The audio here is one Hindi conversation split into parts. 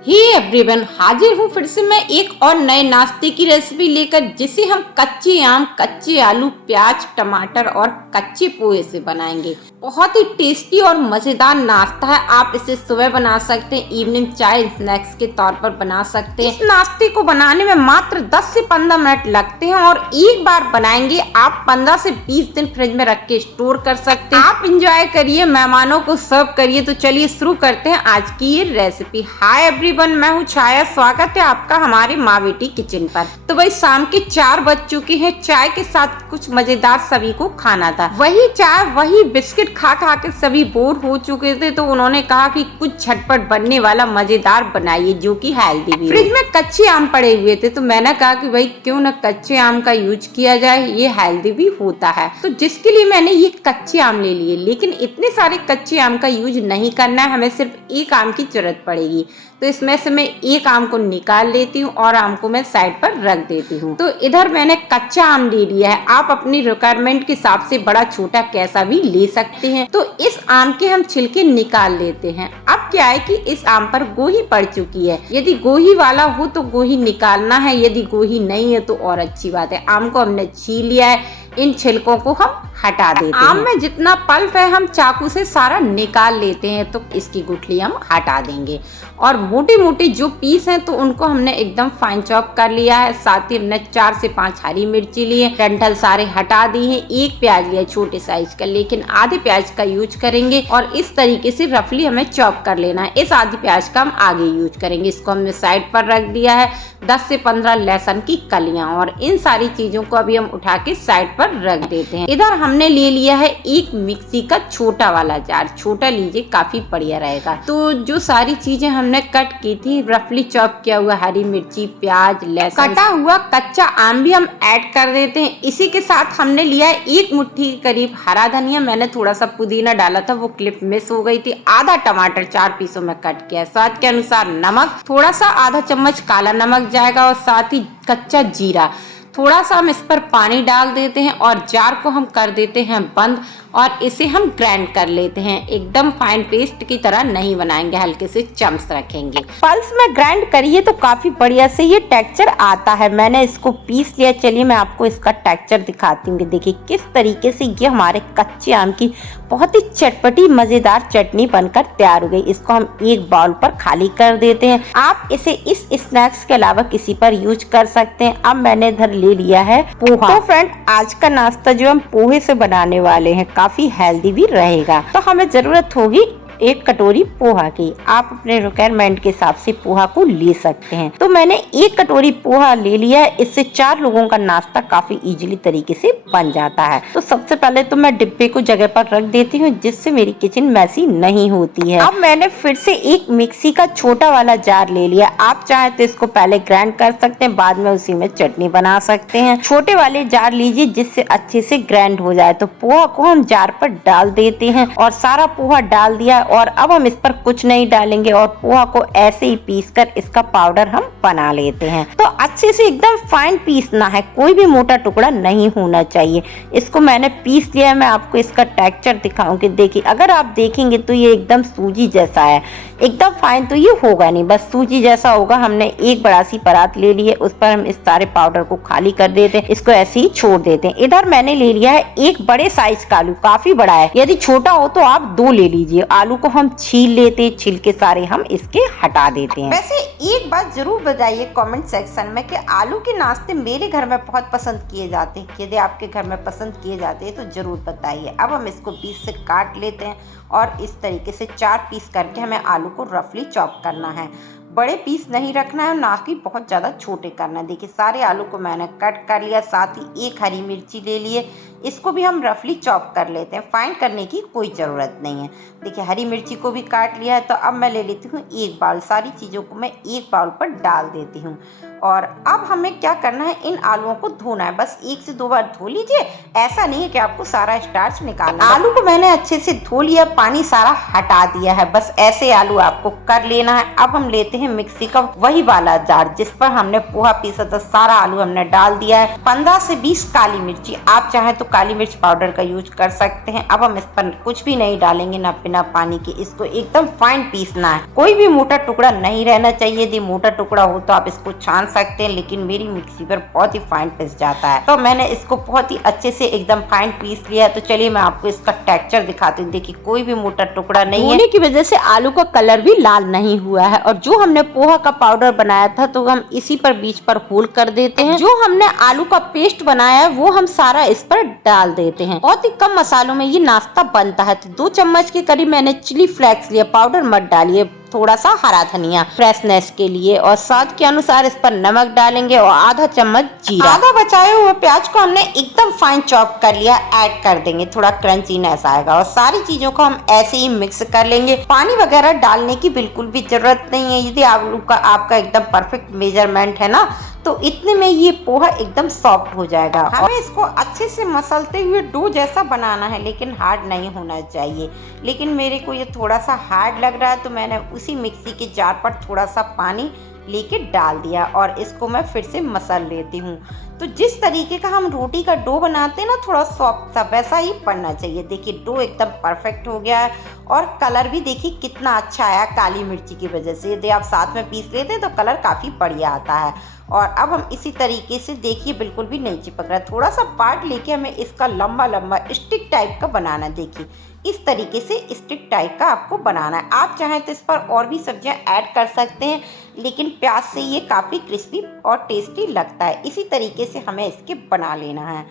हे एवरीवन, हाजिर हूँ फिर से मैं एक और नए नाश्ते की रेसिपी लेकर, जिसे हम कच्चे आम, कच्चे आलू, प्याज, टमाटर और कच्चे पोहे से बनाएंगे। बहुत ही टेस्टी और मजेदार नाश्ता है। आप इसे सुबह बना सकते हैं, इवनिंग चाय स्नैक्स के तौर पर बना सकते हैं। इस नाश्ते को बनाने में मात्र 10 से 15 मिनट लगते हैं और एक बार बनाएंगे आप 15 से 20 दिन फ्रिज में रख के स्टोर कर सकते हैं। आप इंजॉय करिए, मेहमानों को सर्व करिए। तो चलिए शुरू करते हैं आज की ये रेसिपी। हाय एवरीवन, मैं हूँ छाया। स्वागत है आपका हमारे माँ बेटी किचन पर। तो भाई शाम के 4 बज चुके हैं। चाय के साथ कुछ मजेदार सभी को खाना था। वही चाय वही बिस्किट खा खा के सभी बोर हो चुके थे, तो उन्होंने कहा कि कुछ झटपट बनने वाला मजेदार बनाइए जो कि हेल्दी भी। फ्रिज में कच्चे आम पड़े हुए थे, तो मैंने कहा कि भाई क्यों ना कच्चे आम का यूज किया जाए, ये हेल्दी भी होता है। तो जिसके लिए मैंने ये कच्चे आम ले लिए, लेकिन इतने सारे कच्चे आम का यूज नहीं करना है, हमें सिर्फ एक आम की जरूरत पड़ेगी। तो इसमें से मैं एक आम को निकाल लेती हूँ और आम को मैं साइड पर रख देती हूँ। तो इधर मैंने कच्चा आम ले लिया है। आप अपनी रिक्वायरमेंट के हिसाब से बड़ा छोटा कैसा भी ले सकते हैं। तो इस आम के हम छिलके निकाल लेते हैं। अब क्या है कि इस आम पर गोही पड़ चुकी है। यदि गोही वाला हो तो गोही निकालना है, यदि गोही नहीं है तो और अच्छी बात है। आम को हमने छील लिया है, इन छिलकों को हम हटा देते हैं। आम में जितना पल्प है हम चाकू से सारा निकाल लेते हैं, तो इसकी गुठली हम हटा देंगे। और मोटे मोटे जो पीस हैं तो उनको हमने एकदम फाइन चॉप कर लिया है। साथ ही हमने 4 से 5 हरी मिर्ची लिए, डंठल सारे हटा दिए हैं। एक प्याज लिया छोटे साइज का, लेकिन आधे प्याज का यूज करेंगे और इस तरीके से रफली हमें चॉप कर लेना है। इस आधे प्याज का हम आगे यूज करेंगे। इसको हमने साइड पर रख दिया है। 10 से 15 लहसुन की कलियां, और इन सारी चीजों को अभी हम उठा के साइड पर रख देते हैं। इधर हमने ले लिया है एक मिक्सी का छोटा वाला जार। छोटा लीजिए, काफी बढ़िया रहेगा। तो जो सारी चीजें हमने कट की थी, रफली चॉप किया हुआ हरी मिर्ची, प्याज, लहसुन, कटा हुआ कच्चा आम भी हम ऐड कर देते हैं। इसी के साथ हमने लिया है एक मुट्ठी करीब हरा धनिया। मैंने थोड़ा सा पुदीना डाला था, वो क्लिप मिस हो गई थी। आधा टमाटर 4 पीसों में कट किया। स्वाद के अनुसार नमक, थोड़ा सा आधा चम्मच काला नमक जाएगा, और साथ ही कच्चा जीरा। थोड़ा सा हम इस पर पानी डाल देते हैं और जार को हम कर देते हैं बंद, और इसे हम ग्राइंड कर लेते हैं। एकदम फाइन पेस्ट की तरह नहीं बनाएंगे, हल्के से चम्स रखेंगे। पल्स में ग्राइंड करिए तो काफी बढ़िया से ये टेक्सचर आता है। मैंने इसको पीस लिया। चलिए मैं आपको इसका टेक्सचर दिखाती हूँ। देखिए किस तरीके से ये हमारे कच्चे आम की बहुत ही चटपटी मजेदार चटनी बनकर तैयार हो गई। इसको हम एक बाउल पर खाली कर देते हैं। आप इसे इस स्नैक्स के अलावा किसी पर यूज कर सकते हैं। अब मैंने इधर ले लिया है पोहा। तो फ्रेंड, आज का नाश्ता जो हम पोहे से बनाने वाले हैं काफी हेल्दी भी रहेगा। तो हमें जरूरत होगी 1 कटोरी पोहा की। आप अपने रिक्वायरमेंट के हिसाब से पोहा को ले सकते हैं। तो मैंने 1 कटोरी पोहा ले लिया है। इससे 4 लोगों का नाश्ता काफी इजीली तरीके से बन जाता है। तो सबसे पहले तो मैं डिब्बे को जगह पर रख देती हूँ, जिससे मेरी किचन मैसी नहीं होती है। अब मैंने फिर से एक मिक्सी का छोटा वाला जार ले लिया। आप चाहे तो इसको पहले ग्राइंड कर सकते हैं, बाद में उसी में चटनी बना सकते हैं। छोटे वाले जार लीजिए जिससे अच्छे से ग्राइंड हो जाए। तो पोहा को हम जार पर डाल देते हैं, और सारा पोहा डाल दिया। और अब हम इस पर कुछ नहीं डालेंगे, और पोहा को ऐसे ही पीसकर इसका पाउडर हम बना लेते हैं। तो अच्छे से एकदम फाइन पीसना है, कोई भी मोटा टुकड़ा नहीं होना चाहिए। इसको मैंने पीस लिया है। मैं आपको इसका टेक्सचर दिखाऊंगी। देखिए, अगर आप देखेंगे तो ये एकदम सूजी जैसा है। एकदम फाइन तो ये होगा नहीं, बस सूजी जैसा होगा। हमने एक बड़ा सी परात ले ली है, उस पर हम इस सारे पाउडर को खाली कर देते हैं। इसको ऐसे ही छोड़ देते हैं। इधर मैंने ले लिया है एक बड़े साइज का आलू, काफी बड़ा है। यदि छोटा हो तो आप 2 ले लीजिए। आलू को हम छील लेते हैं, छिलके सारे हम इसके हटा देते हैं। वैसे एक बात जरूर बताइए कमेंट सेक्शन में कि आलू के नाश्ते मेरे घर में बहुत पसंद किए जाते हैं। यदि आपके घर में पसंद किए जाते हैं तो जरूर बताइए। अब हम इसको पीस से काट लेते हैं, और इस तरीके से 4 पीस करके हमें आलू को रफली चॉप करना है। बड़े पीस नहीं रखना है, ना कि बहुत ज़्यादा छोटे करना है। देखिए सारे आलू को मैंने कट कर लिया। साथ ही एक हरी मिर्ची ले लिए, इसको भी हम रफली चॉप कर लेते हैं। फाइन करने की कोई ज़रूरत नहीं है। देखिए हरी मिर्ची को भी काट लिया है। तो अब मैं ले लेती हूँ एक बाउल। सारी चीज़ों को मैं एक बाउल पर डाल देती हूँ, और अब हमें क्या करना है, इन आलूओं को धोना है। बस 1 से 2 बार धो लीजिए, ऐसा नहीं है कि आपको सारा स्टार्च निकालना है। आलू को मैंने अच्छे से धो लिया, पानी सारा हटा दिया है। बस ऐसे आलू आपको कर लेना है। अब हम लेते हैं मिक्सी का वही वाला जार जिस पर हमने पोहा पीसा था, सारा आलू हमने डाल दिया है। 15 से 20 काली मिर्ची, आप चाहे तो काली मिर्च पाउडर का यूज कर सकते हैं। अब हम इस पर कुछ भी नहीं डालेंगे, ना बिना पानी के। इसको एकदम फाइन पीसना है, कोई भी मोटा टुकड़ा नहीं रहना चाहिए। यदि मोटा टुकड़ा हो तो आप इसको छान सकते हैं, लेकिन मेरी मिक्सी पर बहुत ही फाइन पिस जाता है, तो मैंने इसको बहुत ही अच्छे से एकदम फाइन पीस लिया है। तो चलिए मैं आपको इसका टेक्सचर दिखाती हूँ। देखिए कोई भी मोटा टुकड़ा नहीं है, धोने की वजह से आलू का कलर भी लाल नहीं हुआ है। और जो हमने पोहा का पाउडर बनाया था तो हम इसी पर बीच पर होल कर देते हैं। जो हमने आलू का पेस्ट बनाया है वो हम सारा इस पर डाल देते हैं। बहुत ही कम मसालों में ये नाश्ता बनता है। तो 2 चम्मच के करीब मैंने चिली फ्लेक्स लिया, पाउडर मत डालिए, थोड़ा सा हरा धनिया फ्रेशनेस के लिए, और स्वाद के अनुसार इस पर नमक डालेंगे और आधा चम्मच जीरा। आधा बचाए हुए प्याज को हमने एकदम फाइन चॉप कर लिया, ऐड कर देंगे, थोड़ा क्रंचीनेस आएगा। और सारी चीजों को हम ऐसे ही मिक्स कर लेंगे। पानी वगैरह डालने की बिल्कुल भी जरूरत नहीं है। यदि आलू का आपका एकदम परफेक्ट मेजरमेंट है ना, तो इतने में ये पोहा एकदम सॉफ्ट हो जाएगा। हमें इसको अच्छे से मसलते हुए डो जैसा बनाना है, लेकिन हार्ड नहीं होना चाहिए। लेकिन मेरे को ये थोड़ा सा हार्ड लग रहा है, तो मैंने उसी मिक्सी के जार पर थोड़ा सा पानी लेके डाल दिया और इसको मैं फिर से मसल लेती हूँ। तो जिस तरीके का हम रोटी का डो बनाते हैं ना, थोड़ा सॉफ्ट सा, वैसा ही पड़ना चाहिए। देखिए डो एकदम परफेक्ट हो गया है और कलर भी देखिए कितना अच्छा आया काली मिर्ची की वजह से। यदि आप साथ में पीस लेते तो कलर काफ़ी बढ़िया आता है। और अब हम इसी तरीके से, देखिए बिल्कुल भी नहीं चिपक रहा, थोड़ा सा पार्ट लेके हमें इसका लंबा लंबा स्टिक टाइप का बनाना है। देखिए इस तरीके से स्टिक टाइप का आपको बनाना है। आप चाहें तो इस पर और भी सब्जियां ऐड कर सकते हैं, लेकिन प्याज से ये काफ़ी क्रिस्पी और टेस्टी लगता है। इसी तरीके से हमें इसके बना लेना है।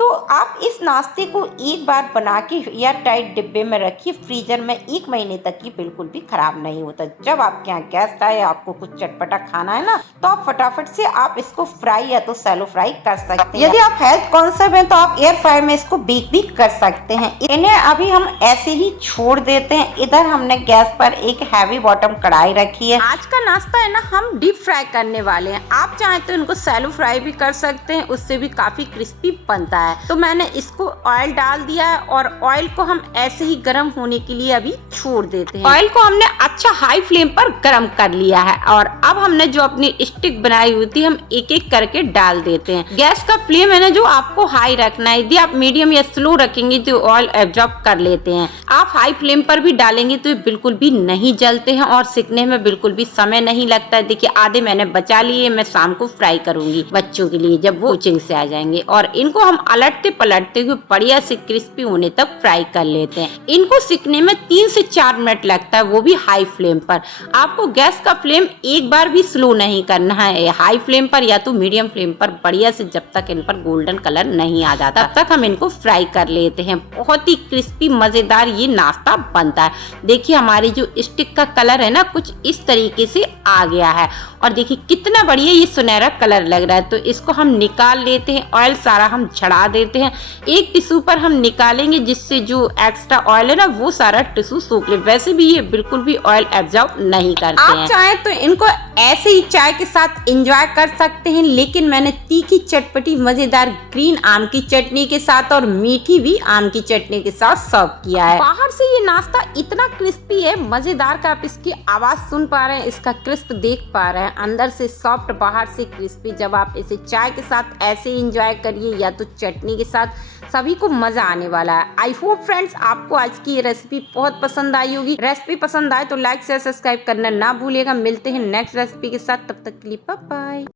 तो आप इस नाश्ते को एक बार बना के एयर टाइट डिब्बे में रखिए, फ्रीजर में 1 महीने तक ये बिल्कुल भी खराब नहीं होता। जब आपके यहाँ गेस्ट आए, आपको कुछ चटपटा खाना है ना, तो आप फटाफट से आप इसको फ्राई या तो सैलो फ्राई कर सकते हैं। यदि आप हेल्थ कॉन्शियस हैं तो आप एयर फ्राई में इसको बेक भी कर सकते हैं। इन्हें अभी हम ऐसे ही छोड़ देते हैं। इधर हमने गैस पर एक हैवी बॉटम कढ़ाई रखी है। आज का नाश्ता है ना, हम डीप फ्राई करने वाले हैं। आप चाहें तो इनको सैलो फ्राई भी कर सकते हैं, उससे भी काफी क्रिस्पी बनता है। तो मैंने इसको ऑयल डाल दिया है और ऑयल को हम ऐसे ही गर्म होने के लिए अभी छोड़ देते हैं। ऑयल को हमने अच्छा हाई फ्लेम पर गर्म कर लिया है और अब हमने जो अपनी स्टिक बनाई हुई थी हम एक एक करके डाल देते हैं। गैस का फ्लेम है ना जो आपको हाई रखना है। यदि आप मीडियम या स्लो रखेंगे तो ऑयल एब्जॉर्ब कर लेते हैं। आप हाई फ्लेम पर भी डालेंगे तो ये बिल्कुल भी नहीं जलते हैं और सिकने में बिल्कुल भी समय नहीं लगता है। देखिए आधे मैंने बचा लिए, मैं शाम को फ्राई करूंगी बच्चों के लिए जब वो कोचिंग से आ जाएंगे। और इनको हम पलटते पलटते हुए बढ़िया से क्रिस्पी होने तक फ्राई कर लेते हैं। इनको सिकने में 3 से 4 मिनट लगता है, वो भी हाई फ्लेम पर। आपको गैस का फ्लेम एक बार भी स्लो नहीं करना है, हाई फ्लेम पर या तो मीडियम फ्लेम पर बढ़िया से, जब तक इन पर गोल्डन कलर नहीं आ जाता तब तक हम इनको फ्राई कर लेते हैं। बहुत ही क्रिस्पी मजेदार ये नाश्ता बनता है। देखिए हमारी जो स्टिक का कलर है ना कुछ इस तरीके से आ गया है और देखिए कितना बढ़िया ये सुनहरा कलर लग रहा है। तो इसको हम निकाल लेते हैं, ऑयल सारा हम छड़ा देते हैं। एक टिश्यू पर हम निकालेंगे जिससे जो एक्स्ट्रा ऑयल है ना वो सारा टिश्यू सूख ले। वैसे भी ये बिल्कुल भी ऑयल एब्जॉर्ब नहीं करते हैं। आप चाहें तो इनको ऐसे ही चाय के साथ एंजॉय कर सकते हैं, लेकिन मैंने तीखी चटपटी मजेदार ग्रीन आम की चटनी के साथ और मीठी भी आम की चटनी के साथ सर्व किया है। बाहर से ये नाश्ता इतना क्रिस्पी है, मजेदार का आप इसकी आवाज सुन पा रहे हैं, इसका क्रिस्प देख पा रहे हैं, अंदर से सॉफ्ट बाहर से क्रिस्पी। जब आप इसे चाय के साथ ऐसे एंजॉय करिए या तो चटनी के साथ, सभी को मजा आने वाला है। आई होप फ्रेंड्स आपको आज की ये रेसिपी बहुत पसंद आई होगी। रेसिपी पसंद आए तो लाइक शेयर सब्सक्राइब करना ना भूलिएगा। मिलते हैं नेक्स्ट रेसिपी के साथ, तब तक के लिए बाय बाय।